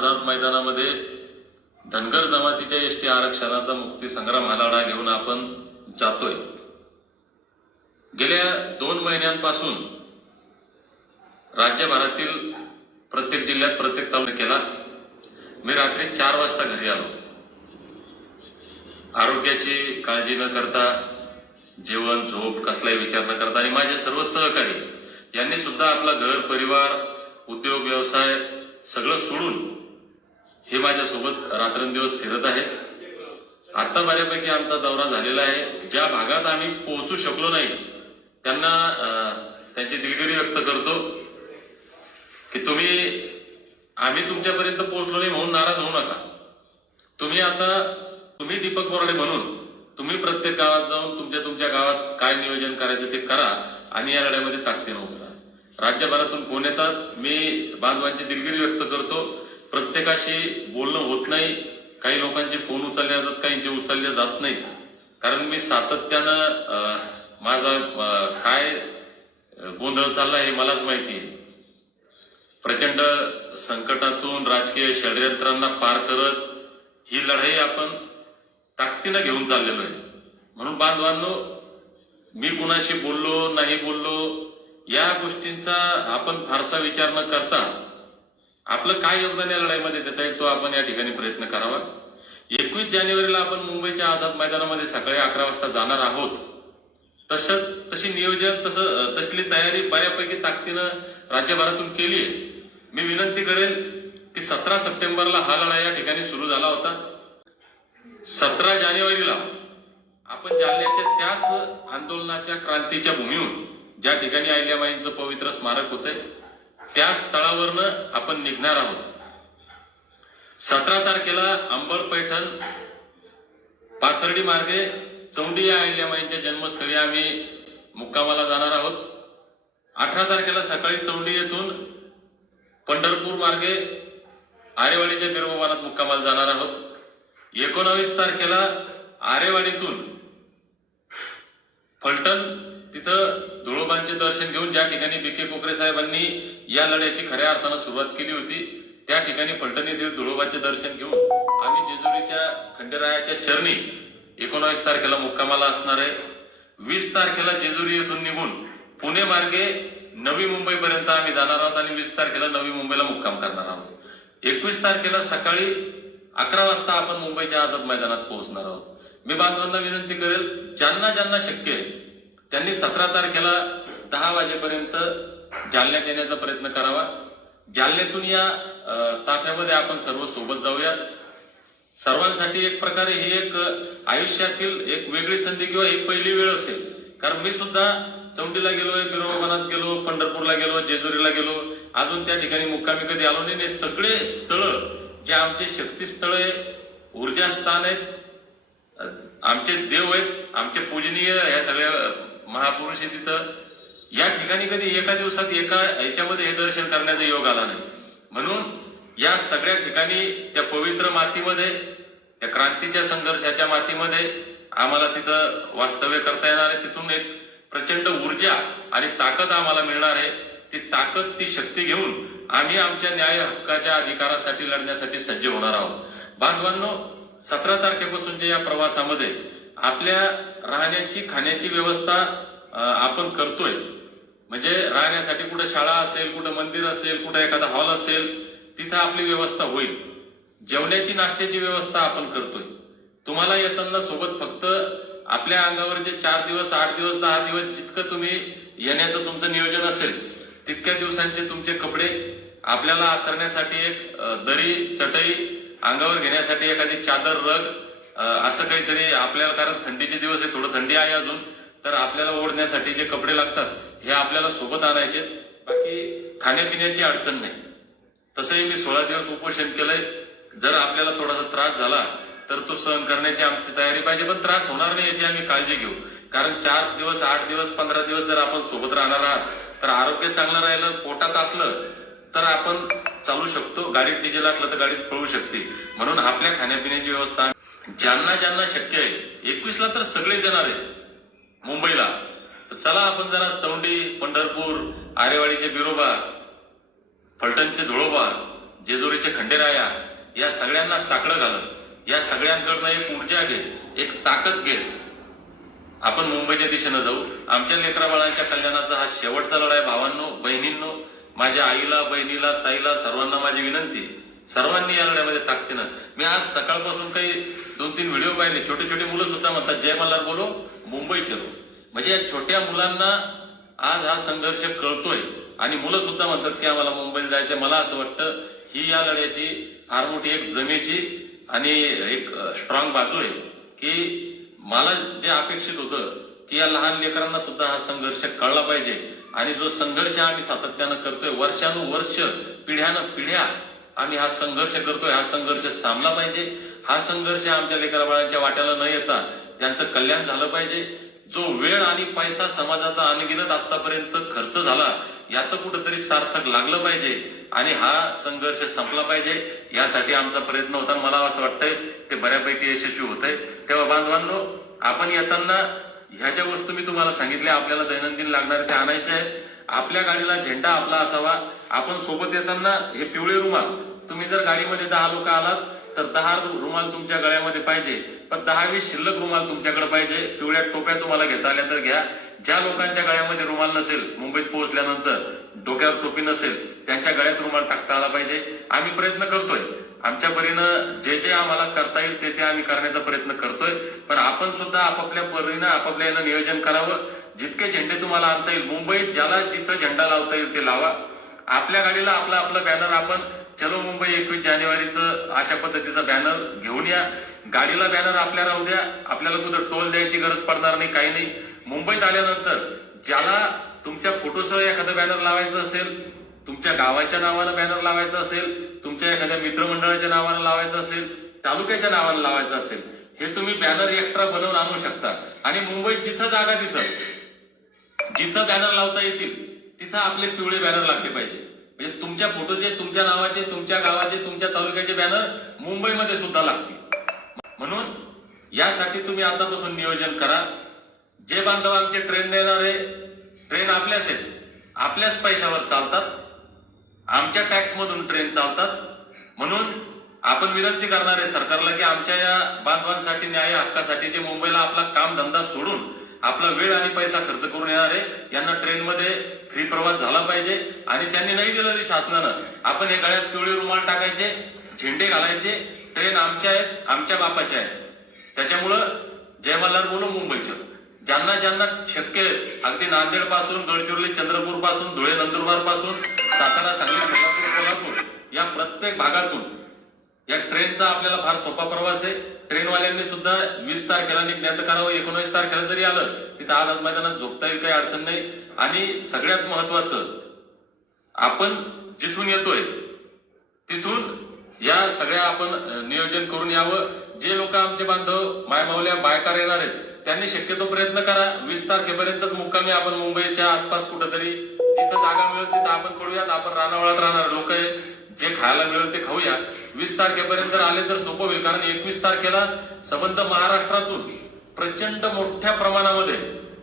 आझाद मैदानामध्ये धनगर जमातीच्या एसटी आरक्षणाचा मुक्ती संग्राम हा लढा घेऊन आपण जातोय। गेल्या 2 महिन्यांपासून राज्यभरातील प्रत्येक जिल्ह्यात प्रत्येक तालुक्याला मी रात्री 4 वाजता घरी आलो। आरोग्याची काळजी न करता, जेवण झोप कसलाही विचार न करता, आणि माझे सर्व सहकारी यांनी सुद्धा आपला घर परिवार उद्योग व्यवसाय सगळं सोडून हे माझ्यासोबत रात्रंदिवस फिरत आहेत। आता बऱ्यापैकी आमचा दौरा झालेला आहे। ज्या भागात आम्ही पोहोचू शकलो नाही त्यांना त्यांची दिलगिरी व्यक्त करतो की आम्ही तुमच्यापर्यंत पोहोचलो नाही म्हणून नाराज होऊ नका। तुम्ही दीपक बोराडे म्हणून तुम्ही प्रत्येक गावात जाऊन तुमच्या गावात काय नियोजन करायचं ते करा आणि या लढ्यामध्ये ताकदीने उतरा। राज्यभरातून फोन येतात, मी बांधवांची दिलगिरी व्यक्त करतो। प्रत्येकाशी बोलणं होत नाही, काही लोकांचे फोन उचलले जातात, काहींचे उचलले जात नाहीत, कारण मी सातत्यानं माझा काय गोंधळ चालला हे मलाच माहिती आहे। प्रचंड संकटातून राजकीय षड्यंत्रांना पार करत ही लढाई आपण ताकदीनं घेऊन चाललेलो आहे। म्हणून बांधवांनो, मी कुणाशी बोललो नाही बोललो या गोष्टींचा आपण फारसा विचार न करता आपलं काय योगदान या लढाईमध्ये देता येईल तो आपण या ठिकाणी प्रयत्न करावा। 21 जानेवारीला आपण मुंबईच्या आझाद मैदानामध्ये सकाळी 11 वाजता जाणार आहोत। तशी नियोजन तसली तयारी बऱ्यापैकी ताकदीनं राज्यभरातून केली आहे। मी विनंती करेन की 17 सप्टेंबरला हा लढा या ठिकाणी सुरू झाला होता। 17 जानेवारीला आपण जालन्याच्या त्याच आंदोलनाच्या क्रांतीच्या भूमीहून ज्या ठिकाणी अहिल्याबाईंचं पवित्र स्मारक होतंय त्या स्थळावरनं आपण निघणार आहोत। 17 तारखेला अंबळ पैठण पाथर्डी मार्गे चौंडी या अहिल्याबाईंच्या जन्मस्थळी आम्ही मुक्कामाला जाणार आहोत। 18 तारखेला सकाळी चौंडी येथून पंढरपूर मार्गे आरेवाडीच्या बिरोबानात मुक्कामाला जाणार आहोत। 19 तारखेला आरेवाडीतून फलटण तिथं धुळोबांचे दर्शन घेऊन ज्या ठिकाणी बी.के. कोकरे साहेबांनी या लढ्याची खऱ्या अर्थानं सुरुवात केली होती त्या ठिकाणी फलटण येथील धुळोबाचे दर्शन घेऊन आम्ही जेजुरीच्या खंडेरायाच्या चरणी 19 तारखेला मुक्कामाला असणार आहे। 20 तारखेला जेजुरी येथून निघून पुणे मार्गे नवी मुंबईपर्यंत आम्ही जाणार आहोत आणि 20 तारखेला नवी मुंबईला मुक्काम करणार आहोत। 21 तारखेला सकाळी 11 वाजता आपण मुंबईच्या आझाद मैदानात पोहोचणार आहोत। मी बांधवांना विनंती करेल, ज्यांना शक्य आहे त्यांनी 17 तारखेला 10 वाजेपर्यंत जालन्यात येण्याचा प्रयत्न करावा। जालन्यातून या ताफ्यामध्ये आपण सर्व सोबत जाऊया। सर्वांसाठी एक प्रकारे ही एक आयुष्यातील एक वेगळी संधी किंवा एक पहिली वेळ असेल, कारण मी सुद्धा चौंडीला गेलोय, बिरोबानात गेलो, पंढरपूरला गेलो, जेजुरीला गेलो, अजून त्या ठिकाणी मुक्कामी कधी आलो नाही। सगळे स्थळ जे आमचे शक्तीस्थळ आहे, ऊर्जा स्थान आहेत, आमचे देव आहेत, आमचे पूजनीय ह्या सगळ्या महापुरुष आहे तिथं, या ठिकाणी कधी एका दिवसात एका ह्याच्यामध्ये हे दर्शन करण्याचा योग आला नाही। म्हणून या सगळ्या ठिकाणी त्या पवित्र मातीमध्ये, त्या क्रांतीच्या संघर्षाच्या मातीमध्ये आम्हाला तिथं वास्तव्य करता येणार आहे। तिथून एक प्रचंड ऊर्जा आणि ताकद आम्हाला मिळणार आहे। ती ताकद, ती शक्ती घेऊन आम्ही आमच्या न्याय हक्काच्या अधिकारासाठी लढण्यासाठी सज्ज होणार आहोत। बांधवांनो, 17 तारखेपासूनच्या या प्रवासामध्ये आपल्या राहण्याची खाण्याची व्यवस्था आपण करतोय। म्हणजे राहण्यासाठी कुठे शाळा असेल, कुठे मंदिर असेल, कुठे एखादा हॉल असेल, तिथं आपली व्यवस्था होईल। जेवणाची नाश्त्याची व्यवस्था आपण करतोय। तुम्हाला येताना सोबत फक्त आपल्या अंगावर जे 4 दिवस 8 दिवस 10 दिवस जितकं तुम्ही येण्याचं तुमचं नियोजन असेल तितक्या दिवसांचे तुमचे कपडे, आपल्याला आथरण्यासाठी एक दरी चटई, अंगावर घेण्यासाठी एखादी चादर रग, असं काहीतरी आपल्याला, कारण थंडीचे दिवस आहे, थोडं थंडी आहे अजून, तर आपल्याला ओढण्यासाठी जे कपडे लागतात हे आपल्याला सोबत आणायचे। बाकी खाण्यापिण्याची अडचण नाही। तसंही मी 16 दिवस उपोषण केलंय। जर आपल्याला थोडासा त्रास झाला तर तो सहन करण्याची आमची तयारी पाहिजे, पण त्रास होणार नाही याची आम्ही काळजी घेऊ। कारण 4 दिवस 8 दिवस 15 दिवस जर आपण सोबत राहणार आहात तर आरोग्य चांगलं राहिलं, पोटात असलं तर आपण चालू शकतो, गाडीत डिझेल असलं तर गाडीत पळू शकते। म्हणून आपल्या खाण्यापिण्याची व्यवस्था ज्यांना शक्य आहे, 21ला तर सगळे जाणार आहेत मुंबईला, तर चला आपण जरा चौंडी, पंढरपूर, आरेवाडीचे बिरोबा, फलटणचे धुळोबा जेजुरीचे खंडेराया या सगळ्यांना साकडं घालत, या सगळ्यांकडनं एक ऊर्जा घेत, एक ताकद घेत आपण मुंबईच्या दिशेनं जाऊ. आमच्या लेकराबाळांच्या कल्याणाचा हा शेवटचा लढा आहे. भावांनो, बहिणींनो, माझ्या आईला, बहिणीला, ताईला, सर्वांना माझी विनंती आहे, सर्वांनी या लढ्यामध्ये ताकदीनं. मी आज सकाळपासून काही 2-3 व्हिडिओ पाहिले. छोटे छोटे मुलं सुद्धा म्हणतात जय मल्हार बोलो, मुंबई चलो. म्हणजे या छोट्या मुलांना आज हा संघर्ष कळतोय आणि मुलं सुद्धा म्हणतात की आम्हाला मुंबईला जायचंय. मला असं वाटतं ही या लढ्याची फार मोठी एक जमेची आणि एक स्ट्रॉंग बाजू आहे की मला जे अपेक्षित होतं की या लहान लेकरांना सुद्धा हा संघर्ष कळला पाहिजे आणि जो संघर्ष आम्ही सातत्यानं करतोय, वर्षानुवर्ष, पिढ्यानं पिढ्या आम्ही हा संघर्ष करतोय, हा संघर्ष सामला पाहिजे. हा संघर्ष आमच्या लेकराबाळांच्या वाट्याला न येता त्यांचं कल्याण झालं पाहिजे. जो वेळ आणि पैसा समाजाचा अनगिनत आतापर्यंत खर्च झाला याचं कुठंतरी सार्थक लागलं पाहिजे आणि हा संघर्ष संपला पाहिजे. यासाठी आमचा प्रयत्न होता. मला असं वाटतंय ते बऱ्यापैकी यशस्वी होत आहे. तेव्हा बांधवांनो, आपण येताना ह्या ज्या वस्तू मी तुम्हाला सांगितल्या आपल्याला दैनंदिन लागणारे ते आणायचे आहे. आपल्या गाडीला झेंडा आपला असावा. आपण सोबत येताना हे पिवळे रुमाल, तुम्ही जर गाडीमध्ये 10 लोक आलात तर 10 रुमाल तुमच्या गळ्यामध्ये पाहिजे, पण 10-20 शिल्लक रुमाल तुमच्याकडे पाहिजे. पिवळ्या टोप्या तुम्हाला घेता आल्या तर घ्या. ज्या लोकांच्या गळ्यामध्ये रुमाल नसेल, मुंबईत पोहोचल्यानंतर डोक्यावर टोपी नसेल, त्यांच्या गळ्यात रुमाल टाकता आला पाहिजे. आम्ही प्रयत्न करतोय, आमच्या परीनं जे जे आम्हाला करता येईल ते आम्ही करण्याचा प्रयत्न करतोय. पण आपण सुद्धा आपापल्या परीनं आपापल्या यानं नियोजन करावं. जितके झेंडे तुम्हाला आणता येईल, मुंबईत ज्याला जिथं झेंडा लावता येईल ते लावा. आपल्या गाडीला आपलं बॅनर आपण चलो मुंबई 21 जानेवारीचं अशा पद्धतीचा बॅनर घेऊन या. गाडीला बॅनर आपल्या राहू द्या, आपल्याला कुठं टोल द्यायची गरज पडणार नाही, काही नाही. मुंबईत आल्यानंतर ज्याला तुमच्या फोटोसह एखादं बॅनर लावायचं असेल, तुमच्या गावाच्या नावानं बॅनर लावायचं असेल, तुमच्या एखाद्या मित्रमंडळाच्या नावानं लावायचं असेल, तालुक्याच्या नावानं लावायचं असेल, हे तुम्ही बॅनर एक्स्ट्रा बनवून आणू शकता. आणि मुंबईत जिथं जागा दिसत, जिथं बॅनर लावता येतील तिथं आपले पिवळे बॅनर लागले पाहिजे. म्हणजे तुमच्या फोटोचे, तुमच्या नावाचे, तुमच्या गावाचे, तुमच्या तालुक्याचे बॅनर मुंबईमध्ये सुद्धा लागतील. म्हणून यासाठी तुम्ही आतापासून नियोजन करा. जे बांधव आमचे ट्रेन येणारे, ट्रेन आपल्याच आहेत, आपल्याच पैशावर चालतात, आमच्या टॅक्स मधून ट्रेन चालतात. म्हणून आपण विनंती करणार आहे सरकारला की आमच्या या बांधवांसाठी, न्याय हक्कासाठी जे मुंबईला आपला काम धंदा सोडून आपला वेळ आणि पैसा खर्च करून येणार आहे, यांना ट्रेनमध्ये फ्री प्रवास झाला पाहिजे. आणि त्यांनी नाही दिलं तरी शासनानं आपण हे गळ्यात पिवळे रुमाल टाकायचे, झेंडे घालायचे. ट्रेन आमच्या आहेत, आमच्या बापाच्या आहेत. त्याच्यामुळं जय मल्हार बोलो, मुंबईचं ज्यांना ज्यांना शक्य आहे, अगदी नांदेड पासून, गडचिरोली, चंद्रपूर पासून, धुळे, नंदुरबार पासून, सातारा, सांगली, सोलापूर, कोल्हापूर या प्रत्येक भागातून या ट्रेनचा आपल्याला फार सोपा प्रवास आहे. ट्रेनवाल्यांनी सुद्धा 20 तारखेला निघण्याचं करावं. 19 तारखेला जरी आलं तिथं आझाद मैदानात झोपता येईल, काही अडचण नाही. आणि सगळ्यात महत्वाचं, आपण जिथून येतोय तिथून या सगळ्या आपण नियोजन करून यावं. जे लोक आमचे बांधव, मायमावल्या, बायकार येणार आहेत त्यांनी शक्यतो प्रयत्न करा 20 तारखेपर्यंतच मुक्कामी आपण मुंबईच्या आसपास कुठंतरी जिथं जागा मिळेल तिथं आपण पडूयात. आपण रानावळात राहणार लोक आहे, जे खायला मिळेल ते खाऊया. 20 तारखेपर्यंत आले तर सोपं होईल. कारण 21 तारखेला संबंध महाराष्ट्रातून प्रचंड मोठ्या प्रमाणामध्ये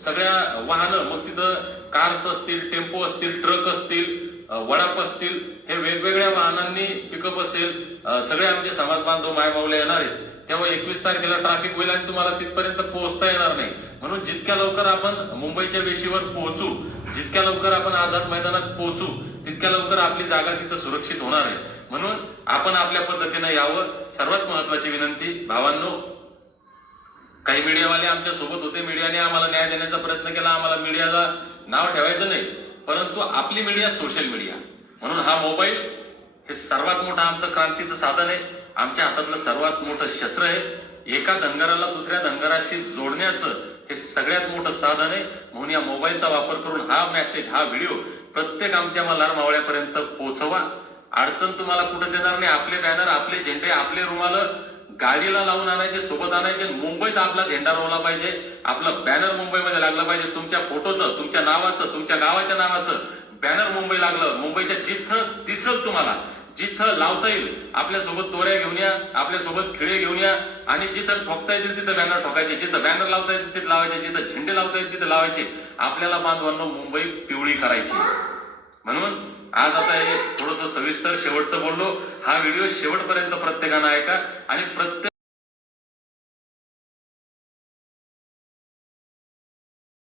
सगळ्या वाहनं, मग तिथं कार्स असतील, टेम्पो असतील, ट्रक असतील, वडाप असतील, हे वेगवेगळ्या वाहनांनी, पिकअप असेल, सगळे आमचे समाज बांधव, मायमावले येणार आहेत. तेव्हा 21 तारखेला ट्रॅफिक होईल आणि तुम्हाला तिथपर्यंत पोहोचता येणार नाही. म्हणून जितक्या लवकर आपण मुंबईच्या वेशीवर पोहोचू, जितक्या लवकर आपण आझाद मैदानात पोहोचू, तितक्या लवकर आपली जागा तिथं सुरक्षित होणार आहे. म्हणून आपण आपल्या पद्धतीनं यावं. सर्वात महत्वाची विनंती भावांनो, काही मीडियावाले आमच्या सोबत होते, मीडियाने आम्हाला न्याय देण्याचा प्रयत्न केला. आम्हाला मीडियाला नाव ठेवायचं नाही, परंतु आपली मीडिया सोशल मीडिया. म्हणून हा मोबाईल हे सर्वात मोठं आमचं क्रांतीचं साधन आहे, आमच्या हातातलं सर्वात मोठं शस्त्र आहे. एका धनगराला दुसऱ्या धनगराशी जोडण्याचं हे सगळ्यात मोठं साधन आहे. म्हणून या मोबाईलचा वापर करून हा मेसेज, हा व्हिडिओ प्रत्येक आमच्या मल्हार मावळ्यापर्यंत पोहोचवा. अडचण तुम्हाला कुठं देणार नाही. आपले बॅनर, आपले झेंडे, आपले रुमाल गाडीला लावून आणायचे, सोबत आणायचे. मुंबईत आपला झेंडा रोवला पाहिजे, आपला बॅनर मुंबईमध्ये लागला पाहिजे. तुमच्या फोटोचं, तुमच्या नावाचं, तुमच्या गावाच्या नावाचं बॅनर मुंबई लागलं. मुंबईच्या जिथं दिसत तुम्हाला, जिथं लावता येईल, आपल्यासोबत दोऱ्या घेऊन या, आपल्यासोबत खिळे घेऊन या आणि जिथं ठोकता येतील तिथं बॅनर ठोकायचे, जिथं बॅनर लावता येतील तिथं लावायचे, जिथं झेंडे लावता येतील तिथं लावायचे. आपल्याला बांधवांनो मुंबई पिवळी करायची. म्हणून आज आता हे थोडंसं सविस्तर शेवटचं बोललो. हा व्हिडिओ शेवटपर्यंत प्रत्येकानं ऐका आणि प्रत्येक